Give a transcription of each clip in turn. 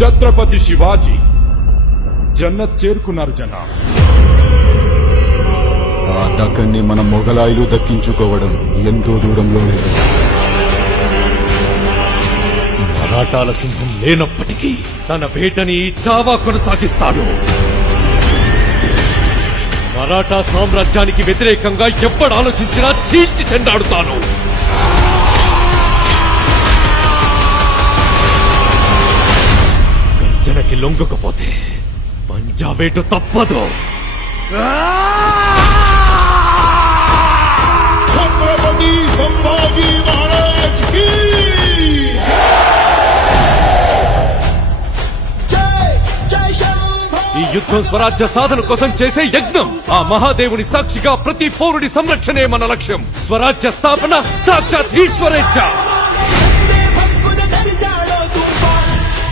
ఛత్రపతి శివాజీ జన్నత్ చేరుకున్నారు జనా. ఆ దక్కన్ని మన మొఘలాయులు దక్కించుకోవడం ఎంతో దూరంలో లేదు. మరాఠాల సింహం లేనప్పటికీ తన వేటని చావా కొనసాగిస్తాడు. మరాఠా సామ్రాజ్యానికి వ్యతిరేకంగా ఎప్పుడు ఆలోచించినా చీల్చి చెండాడుతాను. గర్జనకి లొంగకపోతే పంజాబేటు తప్పదు. ఛత్రపతి సంభాజీ మహారాజ్ కీ ఈ యుద్ధం స్వరాజ్య సాధన కోసం చేసే యజ్ఞం. ఆ మహాదేవుని సాక్షిగా ప్రతి పౌరుడి సంరక్షణే మన లక్ష్యం. స్వరాజ్య స్థాపన సాక్షాత్ ఈశ్వరేచ్ఛ.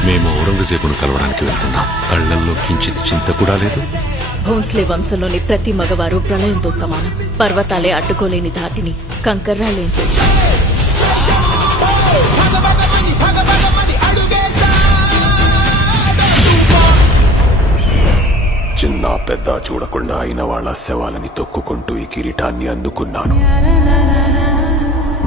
మేము ఔరంగజేబును కలవడానికి వెళ్తున్నాం. కళ్లల్లో కించిత్ చింత కూడా లేదు. భోన్స్లే వంశంలోని ప్రతి మగవారు ప్రళయంతో సమానం. పర్వతాలే అడ్డుకోలేని ధాటిని కంకర్రాలేం చేశారు. చిన్న పెద్ద చూడకుండా అయిన వాళ్ళ శవాలని తొక్కుకుంటూ ఈ కిరీటాన్ని అందుకున్నాను.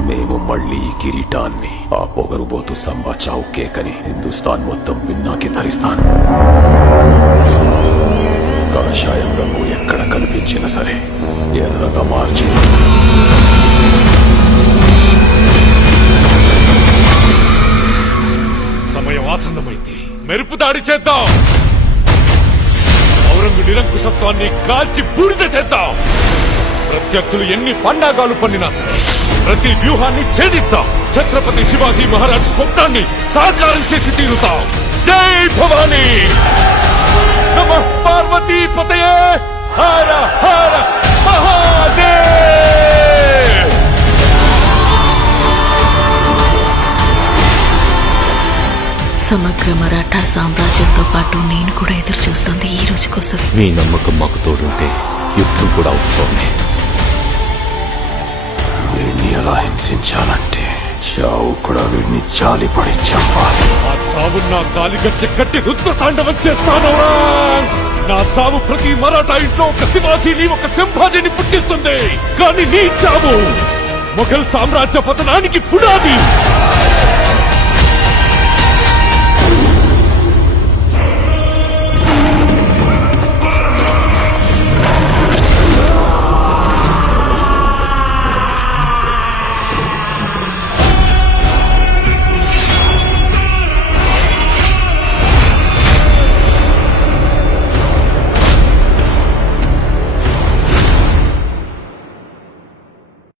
మేము మళ్ళీ ఈ కిరీటాన్ని ఆ పొగరుబోతు సంబా చావు కేకని హిందుస్థాన్ మొత్తం విన్నాకి ధరిస్తాను. కాషాయం రంగు ఎక్కడ కనిపించినా సరే ఎర్రగా మార్చి సమయం ఆసన్నమైంది. మెరుపు దాడి చేద్దాం. ఔరంగు నిరంకుశత్వాన్ని కాల్చి బూడిద చేద్దాం. ప్రత్యర్థులు ఎన్ని పండాగాలు పన్నినా సరే ప్రతి వ్యూహాన్ని ఛేదిద్దాం. ఛత్రపతి శివాజీ మహారాజ్ స్వప్నాన్ని సాకారం చేసి తీరుతాం. జై భవానీ. నమః పార్వతీ పతయే. హర హర మహాదేవ్. సమగ్ర మరాఠా సామ్రాజ్యంతో పాటు నేను కూడా ఎదురు చూస్తుంది ఈ రోజు కోసం. మీ నమ్మకం మాకు తోడుంటే యుద్ధం కూడా ఉత్సవమే. వీడిని ఎలా హింసించాలంటే చావు కూడా వీడిని జాలిపడి చంపాలి. ఆ చావు నా కాలిగట్టి కట్టి రుద్ర తాండవం చేస్తాను. నా చావు ప్రతి మరాఠా ఇంట్లో ఒక శివాజీని ఒక సంభాజీని పుట్టిస్తుంది. కానీ నీ చావు మొఘల్ సామ్రాజ్య పతనానికి పునాది.